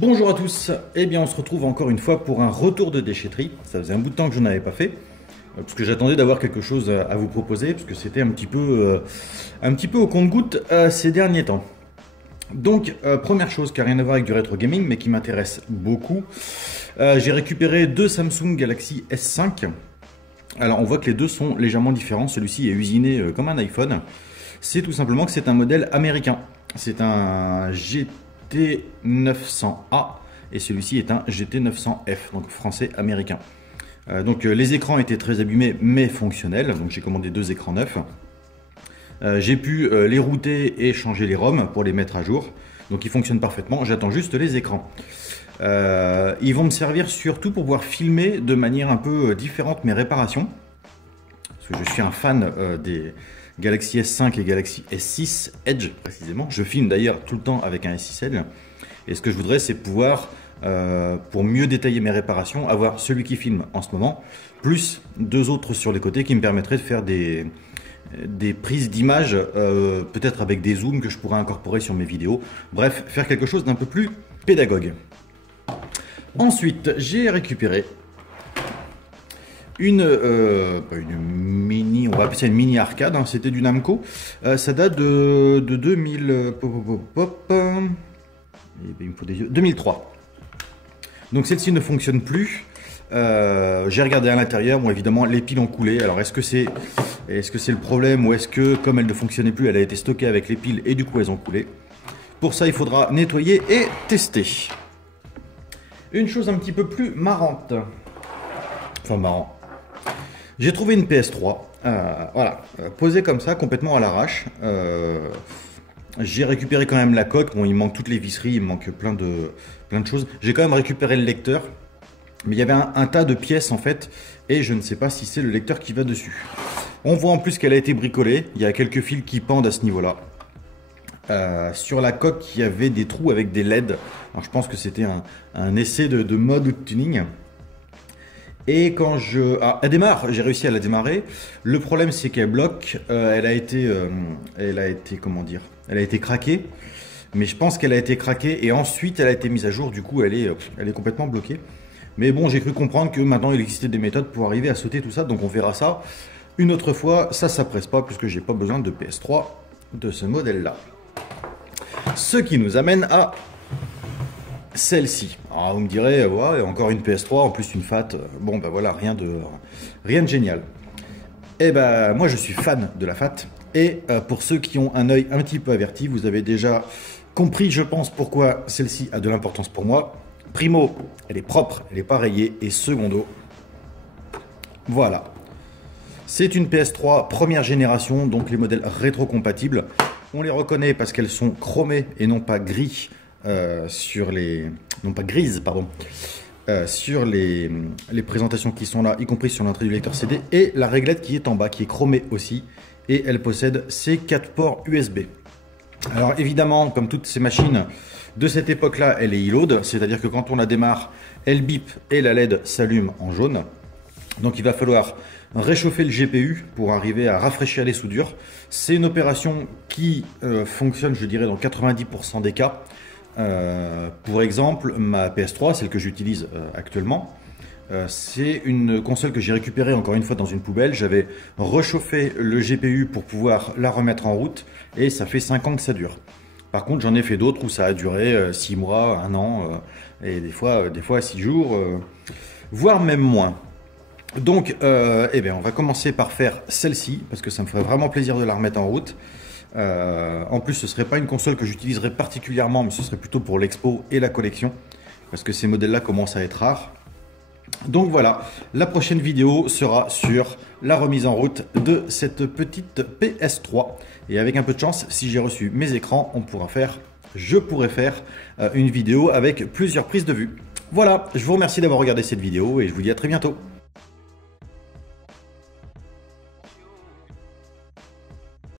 Bonjour à tous, eh bien on se retrouve encore une fois pour un retour de déchetterie. Ça faisait un bout de temps que je n'avais pas fait, parce que j'attendais d'avoir quelque chose à vous proposer, parce que c'était un petit peu au compte-gouttes ces derniers temps. Donc première chose qui n'a rien à voir avec du rétro gaming, mais qui m'intéresse beaucoup, j'ai récupéré deux Samsung Galaxy S5. Alors on voit que les deux sont légèrement différents, celui-ci est usiné comme un iPhone. C'est tout simplement que c'est un modèle américain. C'est un GT900A et celui-ci est un GT900F, donc français américain. Donc les écrans étaient très abîmés mais fonctionnels, donc j'ai commandé deux écrans neufs. J'ai pu les router et changer les ROM pour les mettre à jour, donc ils fonctionnent parfaitement, j'attends juste les écrans. Ils vont me servir surtout pour pouvoir filmer de manière un peu différente mes réparations, parce que je suis un fan des Galaxy S5 et Galaxy S6 Edge précisément. Je filme d'ailleurs tout le temps avec un S6 Edge, et ce que je voudrais c'est pouvoir, pour mieux détailler mes réparations, avoir celui qui filme en ce moment, plus deux autres sur les côtés qui me permettraient de faire des prises d'image, peut-être avec des zooms que je pourrais incorporer sur mes vidéos. Bref, faire quelque chose d'un peu plus pédagogue. Ensuite, j'ai récupéré une mini, on va appeler ça une mini arcade, hein, c'était du Namco. Ça date de 2003. Donc celle-ci ne fonctionne plus. J'ai regardé à l'intérieur, bon évidemment les piles ont coulé. Alors est-ce que c'est le problème, ou est-ce que comme elle ne fonctionnait plus, elle a été stockée avec les piles et du coup elles ont coulé? Pour ça il faudra nettoyer et tester. Une chose un petit peu plus marrante, enfin marrant, j'ai trouvé une PS3, voilà, posée comme ça, complètement à l'arrache. J'ai récupéré quand même la coque, bon il manque toutes les visseries, il manque plein de choses. J'ai quand même récupéré le lecteur, mais il y avait un tas de pièces en fait, et je ne sais pas si c'est le lecteur qui va dessus. On voit en plus qu'elle a été bricolée, il y a quelques fils qui pendent à ce niveau-là. Sur la coque, il y avait des trous avec des LED. Alors, je pense que c'était un essai de mode ou de tuning. Et quand elle démarre, j'ai réussi à la démarrer. Le problème, c'est qu'elle bloque. Elle a été comment dire, elle a été craquée. Mais je pense qu'elle a été craquée et ensuite elle a été mise à jour. Du coup, elle est complètement bloquée. Mais bon, j'ai cru comprendre que maintenant il existait des méthodes pour arriver à sauter tout ça. Donc on verra ça une autre fois. Ça presse pas puisque j'ai pas besoin de PS3 de ce modèle-là. Ce qui nous amène à celle-ci. Alors vous me direz, ouais, encore une PS3, en plus une FAT. Bon ben voilà, rien de génial. Et ben moi je suis fan de la FAT. Et pour ceux qui ont un œil un petit peu averti, vous avez déjà compris, je pense, pourquoi celle-ci a de l'importance pour moi. Primo, elle est propre, elle n'est pas rayée. Et secondo, voilà. C'est une PS3 première génération, donc les modèles rétro-compatibles. On les reconnaît parce qu'elles sont chromées et non pas grises sur les présentations qui sont là, y compris sur l'entrée du lecteur CD, et la réglette qui est en bas, qui est chromée aussi, et elle possède ses 4 ports USB. Alors évidemment, comme toutes ces machines de cette époque-là, elle est e-load, c'est-à-dire que quand on la démarre, elle bip et la LED s'allume en jaune. Donc il va falloir réchauffer le GPU pour arriver à rafraîchir les soudures. C'est une opération qui fonctionne, je dirais, dans 90% des cas. Pour exemple, ma PS3, celle que j'utilise actuellement, c'est une console que j'ai récupérée encore une fois dans une poubelle. J'avais réchauffé le GPU pour pouvoir la remettre en route et ça fait 5 ans que ça dure. Par contre, j'en ai fait d'autres où ça a duré 6 mois, 1 an, et des fois 6 jours, voire même moins. Donc, eh bien, on va commencer par faire celle-ci, parce que ça me ferait vraiment plaisir de la remettre en route. En plus, ce ne serait pas une console que j'utiliserais particulièrement, mais ce serait plutôt pour l'expo et la collection, parce que ces modèles-là commencent à être rares. Donc voilà, la prochaine vidéo sera sur la remise en route de cette petite PS3. Et avec un peu de chance, si j'ai reçu mes écrans, je pourrais faire une vidéo avec plusieurs prises de vue. Voilà, je vous remercie d'avoir regardé cette vidéo et je vous dis à très bientôt.